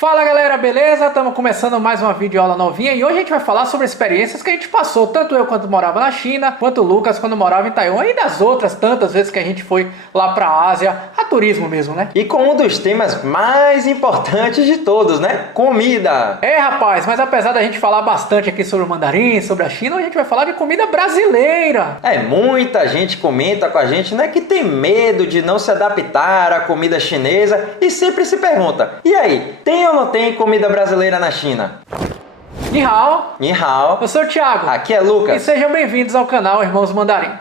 Fala galera, beleza? Estamos começando mais uma videoaula novinha e hoje a gente vai falar sobre experiências que a gente passou, tanto eu quando morava na China, quanto o Lucas quando morava em Taiwan e das outras tantas vezes que a gente foi lá pra Ásia, a turismo mesmo, né? E com um dos temas mais importantes de todos, né? Comida! É rapaz, mas apesar da gente falar bastante aqui sobre o mandarim, sobre a China, a gente vai falar de comida brasileira. Muita gente comenta com a gente, né, que tem medo de não se adaptar à comida chinesa e sempre se pergunta, e aí, tem ou não tem comida brasileira na China? Ni hao. Ni hao. Eu sou o Thiago. Aqui é Lucas. E sejam bem-vindos ao canal Irmãos Mandarim.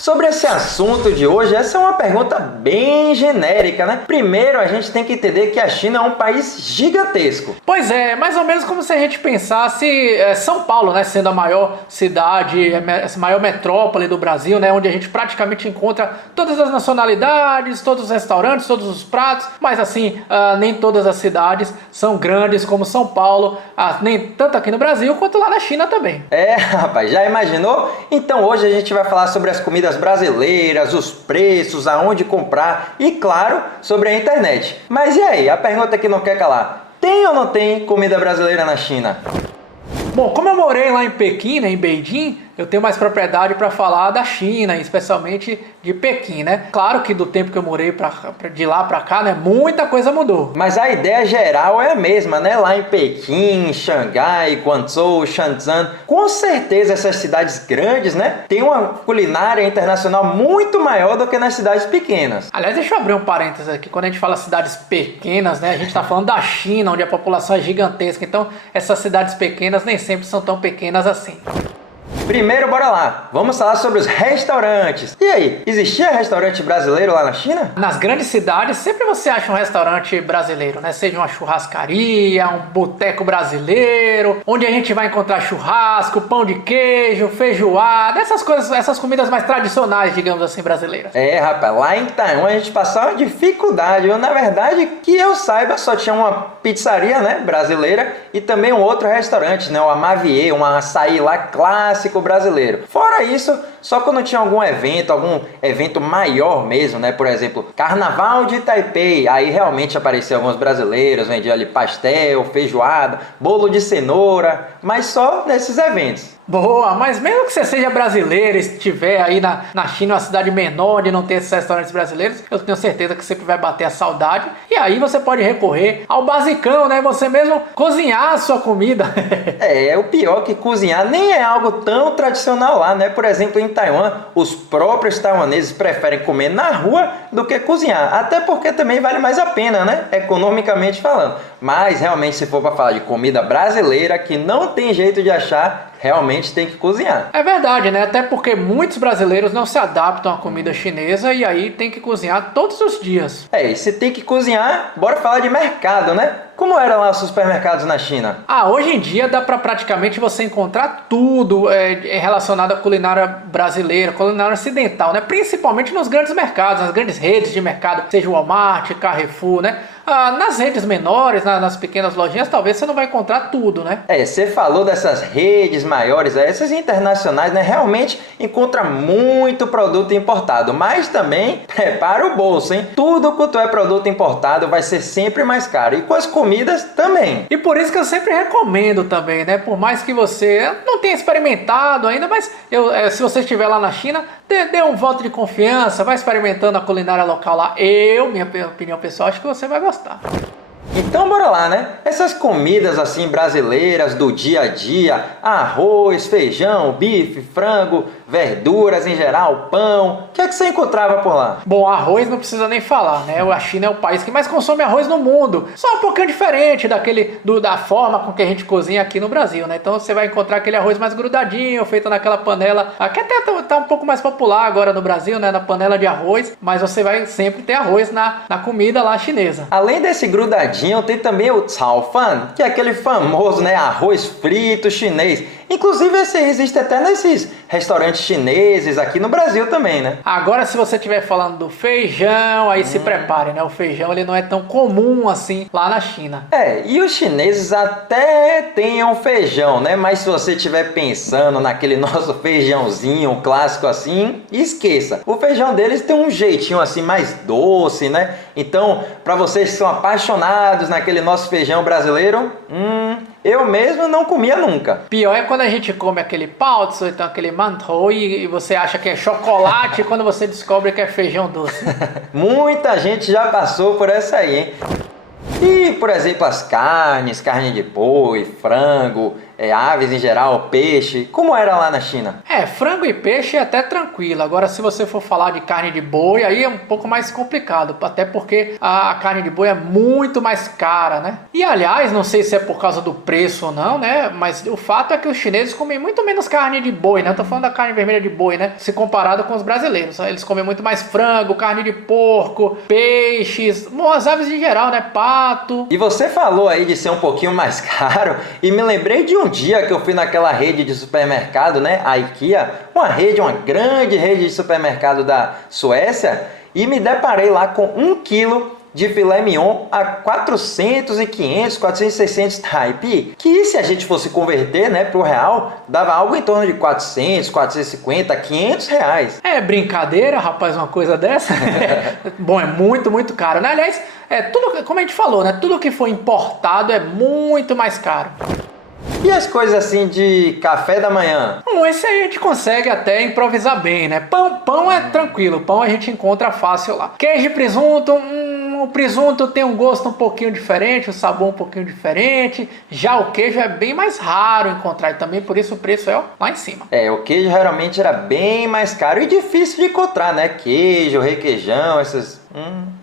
Sobre esse assunto de hoje, essa é uma pergunta bem genérica, né? Primeiro, a gente tem que entender que a China é um país gigantesco. Pois é, mais ou menos como se a gente pensasse São Paulo, né, sendo a maior cidade, a maior metrópole do Brasil, né, onde a gente praticamente encontra todas as nacionalidades, todos os restaurantes, todos os pratos, mas assim, nem todas as cidades são grandes como São Paulo, nem tanto aqui no Brasil quanto lá na China também. Rapaz, já imaginou? Então hoje a gente vai falar sobre as comidas brasileiras, os preços, aonde comprar e, claro, sobre a internet. Mas e aí, a pergunta que não quer calar, tem ou não tem comida brasileira na China? Bom, como eu morei lá em Pequim, né, em Beijing, eu tenho mais propriedade para falar da China, especialmente de Pequim, né? Claro que do tempo que eu morei de lá para cá, né, muita coisa mudou. Mas a ideia geral é a mesma, né? Lá em Pequim, Xangai, Guangzhou, Shenzhen, com certeza essas cidades grandes, né, tem uma culinária internacional muito maior do que nas cidades pequenas. Aliás, deixa eu abrir um parênteses aqui. Quando a gente fala cidades pequenas, né, a gente está falando da China, onde a população é gigantesca. Então, essas cidades pequenas nem sempre são tão pequenas assim. Primeiro, bora lá. Vamos falar sobre os restaurantes. E aí, existia restaurante brasileiro lá na China? Nas grandes cidades, sempre você acha um restaurante brasileiro, né? Seja uma churrascaria, um boteco brasileiro, onde a gente vai encontrar churrasco, pão de queijo, feijoada, essas coisas, essas comidas mais tradicionais, digamos assim, brasileiras. Rapaz, lá em Taiwan a gente passou uma dificuldade. Na verdade, que eu saiba, só tinha uma pizzaria, né, brasileira e também um outro restaurante, né, o Amavier, um açaí lá clássico brasileiro. Fora isso, só quando tinha algum evento maior mesmo, né? Por exemplo, Carnaval de Taipei, aí realmente apareciam alguns brasileiros, vendiam ali pastel, feijoada, bolo de cenoura, mas só nesses eventos. Boa, mas mesmo que você seja brasileiro e estiver aí na China, uma cidade menor, onde não tem esses restaurantes brasileiros, eu tenho certeza que sempre vai bater a saudade. E aí você pode recorrer ao basicão, né? Você mesmo cozinhar a sua comida. O pior que cozinhar nem é algo tão tradicional lá, né? Por exemplo, em Taiwan, os próprios taiwaneses preferem comer na rua do que cozinhar. Até porque também vale mais a pena, né? Economicamente falando. Mas realmente, se for para falar de comida brasileira que não tem jeito de achar, realmente tem que cozinhar. É verdade, né? Até porque muitos brasileiros não se adaptam à comida chinesa e aí tem que cozinhar todos os dias. E se tem que cozinhar, bora falar de mercado, né? Como eram lá os supermercados na China? Hoje em dia dá para praticamente você encontrar tudo relacionado à culinária brasileira, culinária ocidental, né? Principalmente nos grandes mercados, nas grandes redes de mercado, seja o Walmart, Carrefour, né? Nas redes menores, nas pequenas lojinhas, talvez você não vai encontrar tudo, né? Você falou dessas redes maiores, essas internacionais, né? Realmente encontra muito produto importado, mas também prepara o bolso, hein? Tudo quanto é produto importado vai ser sempre mais caro e com as comidas também. E por isso que eu sempre recomendo também, né? Por mais que você não tenha experimentado ainda, mas se você estiver lá na China, dê um voto de confiança, vai experimentando a culinária local lá. Minha opinião pessoal, acho que você vai gostar. Então bora lá, né? Essas comidas assim brasileiras do dia a dia, arroz, feijão, bife, frango, verduras em geral, pão, o que é que você encontrava por lá? Bom, arroz não precisa nem falar, né? A China é o país que mais consome arroz no mundo. Só um pouquinho diferente da forma com que a gente cozinha aqui no Brasil, né? Então você vai encontrar aquele arroz mais grudadinho, feito naquela panela, que até tá um pouco mais popular agora no Brasil, né? Na panela de arroz, mas você vai sempre ter arroz na comida lá chinesa. Além desse grudadinho, tem também o Cao Fan, que é aquele famoso, né, arroz frito chinês. Inclusive esse existe até restaurantes chineses aqui no Brasil também, né? Agora, se você estiver falando do feijão, aí se prepare, né? O feijão ele não é tão comum assim lá na China. E os chineses até têm um feijão, né? Mas se você estiver pensando naquele nosso feijãozinho clássico assim, esqueça. O feijão deles tem um jeitinho assim mais doce, né? Então, para vocês que são apaixonados naquele nosso feijão brasileiro, eu mesmo não comia nunca. Pior é quando a gente come aquele paozi, ou então aquele mantou, e você acha que é chocolate quando você descobre que é feijão doce. Muita gente já passou por essa aí, hein? E, por exemplo, as carnes, carne de boi, frango, aves em geral, peixe, como era lá na China? Frango e peixe é até tranquilo. Agora, se você for falar de carne de boi, aí é um pouco mais complicado, até porque a carne de boi é muito mais cara, né? E, aliás, não sei se é por causa do preço ou não, né? Mas o fato é que os chineses comem muito menos carne de boi, né? Eu tô falando da carne vermelha de boi, né? Se comparado com os brasileiros. Eles comem muito mais frango, carne de porco, peixes, as aves em geral, né? Pato. E você falou aí de ser um pouquinho mais caro, e me lembrei de um dia que eu fui naquela rede de supermercado, né, a IKEA, uma grande rede de supermercado da Suécia, e me deparei lá com 1 quilo de filé mignon a 400 e 500, 400 e 600 taipei, que se a gente fosse converter, né, para o real, dava algo em torno de 400, 450, 500 reais. É brincadeira, rapaz, uma coisa dessa? Bom, é muito, muito caro, né? Aliás, tudo, como a gente falou, né, tudo que for importado é muito mais caro. E as coisas assim de café da manhã? Esse aí a gente consegue até improvisar bem, né? Pão é tranquilo, pão a gente encontra fácil lá. Queijo e presunto, o presunto tem um gosto um pouquinho diferente, um sabor um pouquinho diferente. Já o queijo é bem mais raro encontrar e também por isso o preço é lá em cima. O queijo geralmente era bem mais caro e difícil de encontrar, né? Queijo, requeijão, essas...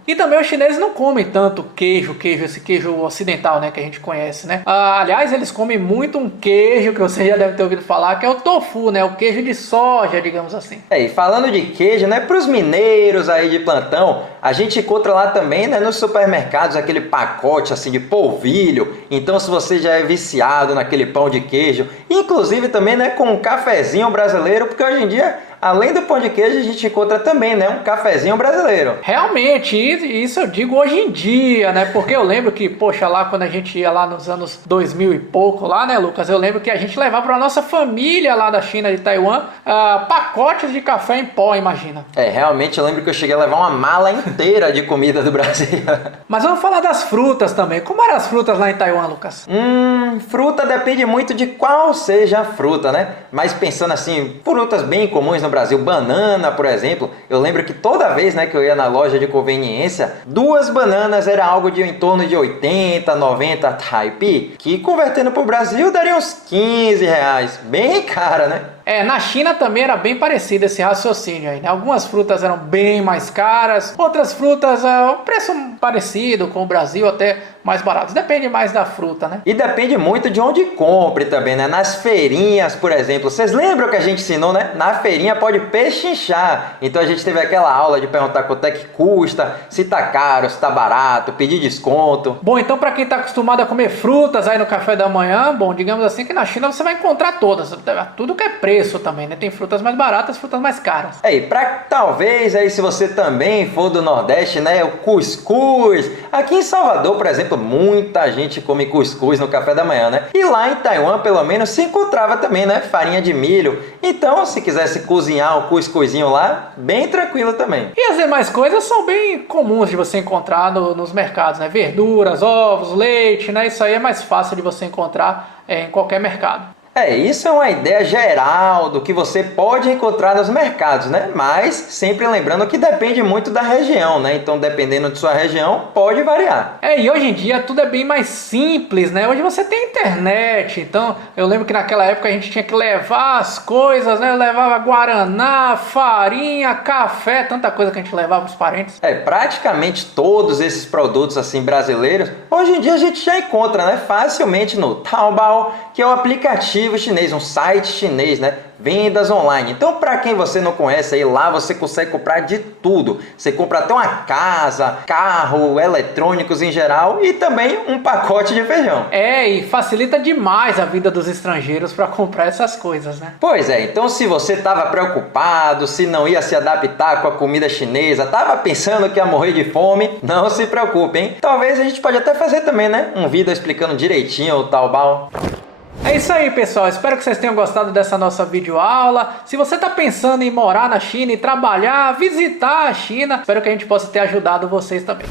E também os chineses não comem tanto esse queijo ocidental, né, que a gente conhece, né? Aliás, eles comem muito um queijo que você já deve ter ouvido falar, que é o tofu, né? O queijo de soja, digamos assim. E falando de queijo, né, para os mineiros aí de plantão, a gente encontra lá também, né, nos supermercados aquele pacote assim de polvilho. Então, se você já é viciado naquele pão de queijo, inclusive também, né, com um cafezinho brasileiro, porque hoje em dia, além do pão de queijo, a gente encontra também, né, um cafezinho brasileiro. Realmente, isso eu digo hoje em dia, né? Porque eu lembro que, poxa, lá quando a gente ia lá nos anos 2000 e pouco lá, né, Lucas? Eu lembro que a gente levava para nossa família lá da China, de Taiwan, pacotes de café em pó, imagina. Realmente eu lembro que eu cheguei a levar uma mala inteira de comida do Brasil. Mas vamos falar das frutas também. Como eram as frutas lá em Taiwan, Lucas? Fruta depende muito de qual seja a fruta, né? Mas pensando assim, frutas bem comuns no Brasil, banana, por exemplo, eu lembro que toda vez, né, que eu ia na loja de conveniência, 2 bananas era algo de em torno de 80, 90 taipei, que convertendo para o Brasil daria uns 15 reais. Bem cara, né? Na China também era bem parecido esse raciocínio aí, né? Algumas frutas eram bem mais caras, outras frutas, o preço parecido com o Brasil, até mais baratos. Depende mais da fruta, né? E depende muito de onde compre também, né? Nas feirinhas, por exemplo. Vocês lembram que a gente ensinou, né? Na feirinha pode pechinchar. Então a gente teve aquela aula de perguntar quanto é que custa, se tá caro, se tá barato, pedir desconto. Bom, então para quem tá acostumado a comer frutas aí no café da manhã, bom, digamos assim que na China você vai encontrar todas, tudo que é preço também, né? Tem frutas mais baratas, frutas mais caras. E pra talvez aí, se você também for do Nordeste, né? O cuscuz. Aqui em Salvador, por exemplo, muita gente come cuscuz no café da manhã, né? E lá em Taiwan, pelo menos, se encontrava também, né? Farinha de milho. Então, se quisesse cozinhar o cuscuzinho lá, bem tranquilo também. E as demais coisas são bem comuns de você encontrar nos mercados, né? Verduras, ovos, leite, né? Isso aí é mais fácil de você encontrar em qualquer mercado. Isso é uma ideia geral do que você pode encontrar nos mercados, né? Mas sempre lembrando que depende muito da região, né? Então, dependendo de sua região, pode variar. E hoje em dia tudo é bem mais simples, né? Hoje você tem internet, então eu lembro que naquela época a gente tinha que levar as coisas, né? Eu levava guaraná, farinha, café, tanta coisa que a gente levava para os parentes. Praticamente todos esses produtos assim brasileiros, hoje em dia a gente já encontra, né? Facilmente no Taobao, que é o aplicativo aplicativo chinês, um site chinês, né? Vendas online. Então, para quem você não conhece, aí lá você consegue comprar de tudo. Você compra até uma casa, carro, eletrônicos em geral e também um pacote de feijão. E facilita demais a vida dos estrangeiros para comprar essas coisas, né? Pois é, então se você estava preocupado, se não ia se adaptar com a comida chinesa, estava pensando que ia morrer de fome, não se preocupe, hein? Talvez a gente pode até fazer também, né? Um vídeo explicando direitinho o Taobao. É isso aí, pessoal. Espero que vocês tenham gostado dessa nossa videoaula. Se você está pensando em morar na China e trabalhar, visitar a China, espero que a gente possa ter ajudado vocês também.